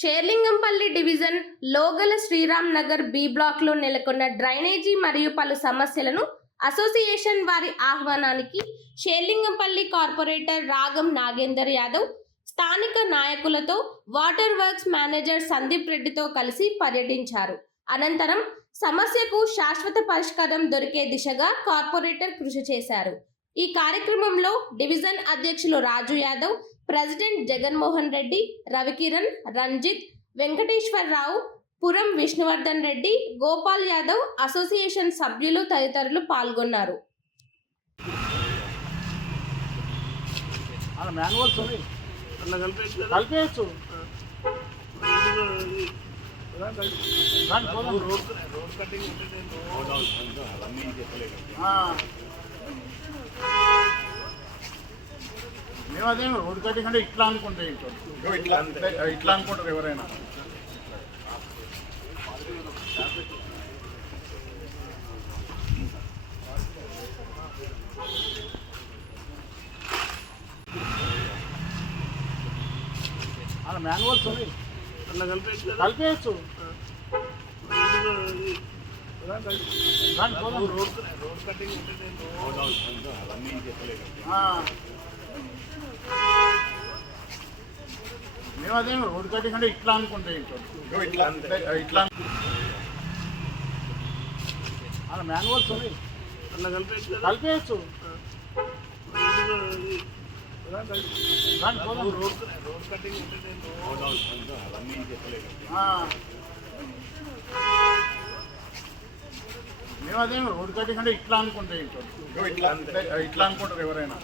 Serilingampally division లోగల Sriram Nagar B block లో నెలకొన్న డ్రైనేజీ మరియు పలు సమస్యలను అసోసియేషన్ వారి ఆహ్వానానికి షేర్లింగంపల్లి కార్పొరేటర్ రాగం నాగేందర్ యాదవ్ స్థానిక నాయకులతో వాటర్ వర్క్స్ మేనేజర్ సందీప్ రెడ్డితో కలిసి పర్యటించారు. అనంతరం సమస్యకు శాశ్వత పరిష్కారం దొరికే దిశగా కార్పొరేటర్ కృషి చేశారు. ఈ కార్యక్రమంలో డివిజన్ అధ్యక్షులు రాజు యాదవ్, ప్రెసిడెంట్ జగన్మోహన్ రెడ్డి, రవికిరణ్, రంజిత్, వెంకటేశ్వరరావు, పురం విష్ణువర్ధన్ రెడ్డి, గోపాల్ యాదవ్, అసోసియేషన్ సభ్యులు తదితరులు పాల్గొన్నారు. మేము అదే రోడ్ కటింగ్ అంటే ఇట్లా అనుకుంటే ఇట్లా అనుకుంటారు ఎవరైనా. అలా మాన్యువల్స్ ఉన్నాయి, కలిపేయచ్చు. మేము అదే రోడ్ కటింగ్ అంటే ఇట్లా అనుకుంటే ఇట్లా అలా మాన్యువల్స్ ఉన్నాయి, కలిపేయచ్చు. మేము అదే రోడ్ కటింగ్ అంటే ఇట్లా అనుకుంటే ఇట్లా అనుకుంటారు ఎవరైనా.